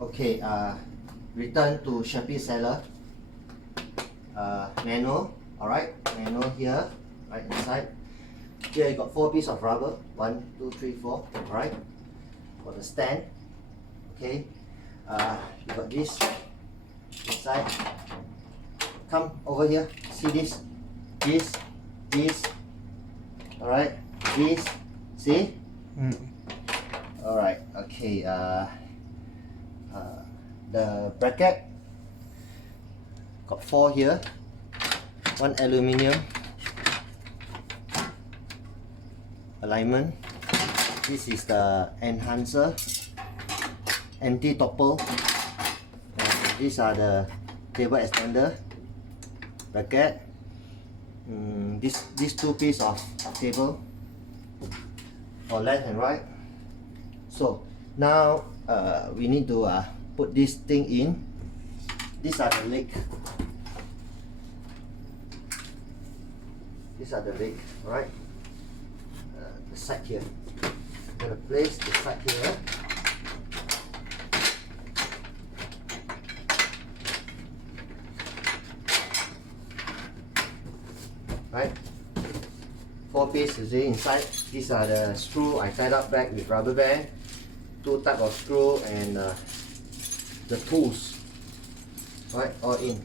Okay, return to Shopee seller. Manual, alright, manual here, right inside. Here you got 4 pieces of rubber, 1, 2, 3, 4, alright, for the stand. Okay, you got this inside. Come over here, see this, alright, this, see? Alright, okay, the bracket got 4 here, 1 aluminium alignment. This is the enhancer, anti-topple, and these are the table extender bracket. These 2 pieces of table for left and right. So now we need to put this thing in. These are the leg. These are the leg, alright? The side here. I'm gonna place the side here. Right? 4 pieces inside. These are the screw I tied up back with rubber band. 2 type of screw and the tools. Right, all in.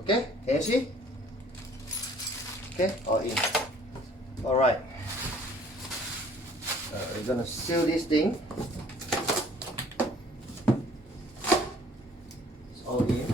Okay, can you see? Okay, all in. Alright. We're gonna seal this thing. It's all in.